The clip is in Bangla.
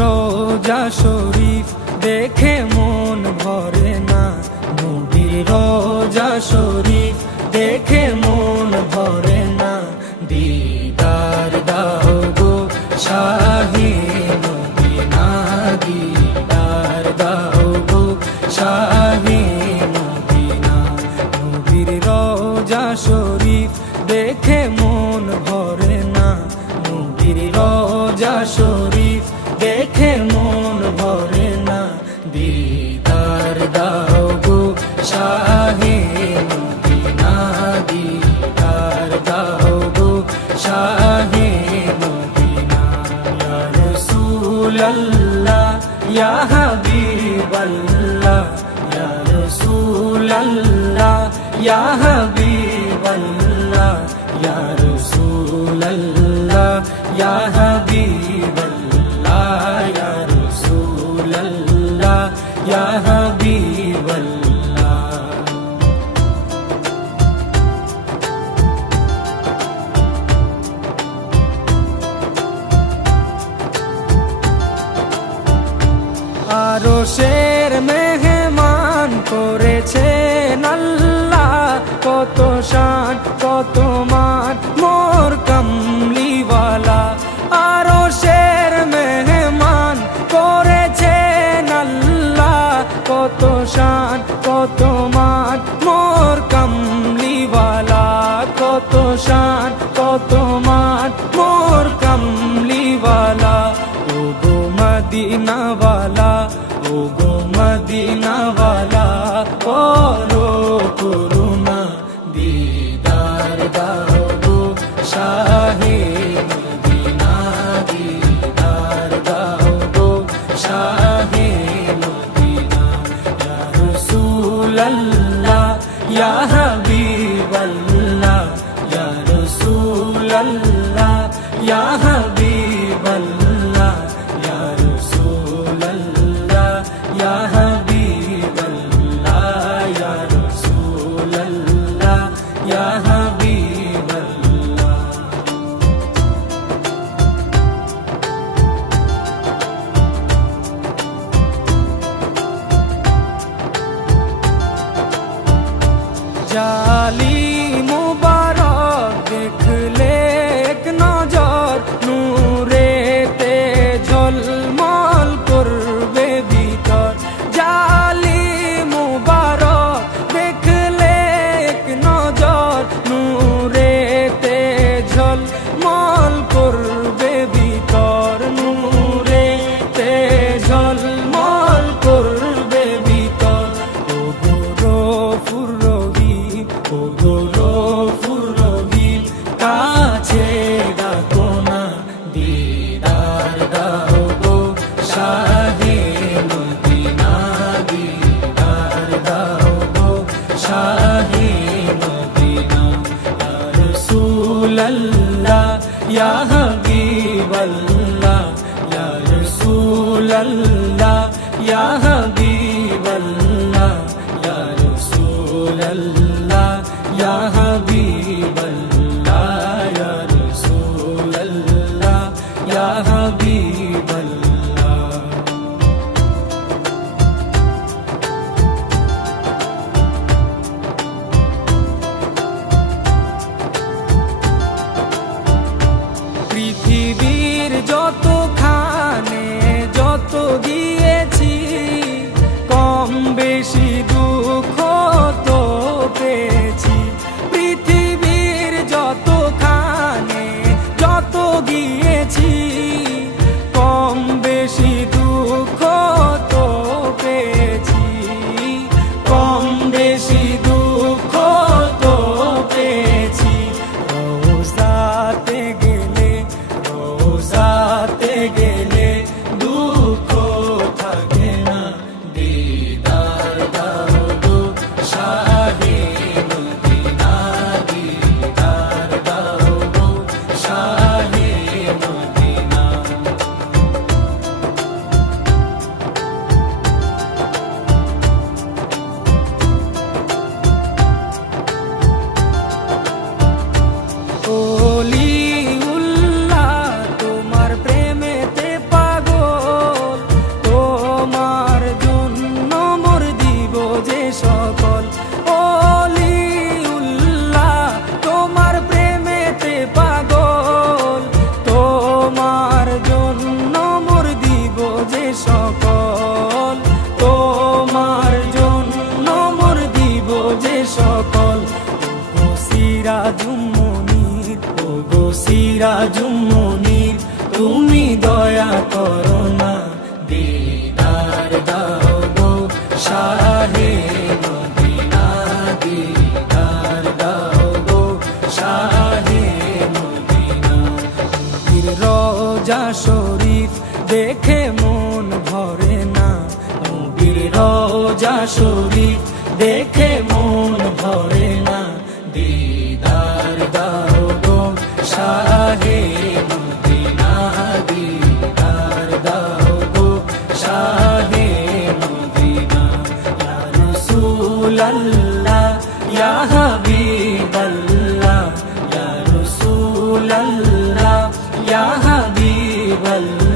রোজা শরীফ দেখে মন ভরে না, নবীর রোজা শরীফ দেখে মন ভরে না। দিদার দাও গো শাহে মদিনা, দিদার দাও গো শাহে মদিনা। নবীর রোজা শরীফ দেখে মন ভরে না, নবীর রোজা শরীফ দেখে মন ভরে না। দিদার দাও গো শাহে মদিনা, দিদার দাও গো শাহে মদিনা। ইয়া রাসূলাল্লাহ ইয়া হাবিবাল্লাহ, ইয়া রাসূলাল্লাহ ইয়া হাবিবাল্লাহ, ইয়া রাসূলাল্লাহ ইয়া হাবিবাল্লাহ, ইয়া রাসূলাল্লাহ ইয়া হাবিবাল্লাহ। আরশের মেহমান করেছেন আল্লাহ, কত শান কত মান মোর কামলিওয়ালা। আরশের মেহমান করেছেন আল্লাহ, কত শান কত মান মোর কামলিওয়ালা, কত শান কত মান মোর কামলিওয়ালা। ও গো মদিনাওয়ালা, ও গো মদিনাওয়ালা, করো করুণা, দিদার দাও গো শাহে মদিনা, দিদার দাও গো শাহে মদিনা। ইয়া রাসূলাল্লাহ ইয়া হাবিবাল্লাহ, ইয়া রাসূলাল্লাহ ইয়া হাবিবাল্লাহ, ইয়া রাসূলাল্লাহ ইয়া হাবিবাল্লাহ, ইয়া রাসূলাল্লাহ ইয়া হাবিবাল্লাহ। জালি মুবারক দেখলে এক নজর, নূরেতে ঝলমল করবে ভিতর। জালি মুবারক দেখলে এক নজর, নূরেতে ঝলমল করবে ভিতর, নূরেতে ঝলমল করবে ভিতর। ও গো গফুর রহিম, ও গো গফুর রহিম, কাছে ডাকো না, দিদার দাও গো শাহে মদিনা, দিদার দাও গো শাহে মদিনা। ইয়া রাসূলাল্লাহ ইয়া হাবিবাল্লাহ, ইয়া রাসূলাল্লাহ ইয়া হাবিবাল্লাহ, ইয়া রাসূলাল্লাহ ইয়া হাবিবাল্লাহ, ইয়া রাসূলাল্লাহ ইয়া হাবিবাল্লাহ। পৃথিবীর যতখানে যত গিয়েছি, কম বেশি দুঃখ তো পেয়েছি। করো না, দিদার দাও গো শাহে মদিনা, দিদার দাও গো শাহে মদিনা। নবীর রওজা শরীফ দেখে মন ভরে না, নবীর রওজা শরীফ দেখে মন ভরে না, দিদার দাও গো শাহে মদিনা, দিদার দাও গো শাহে মদিনা। ইয়া রাসূলাল্লাহ ইয়া হাবিবাল্লাহ, ইয়া রাসূলাল্লাহ ইয়া হাবিবাল্লাহ।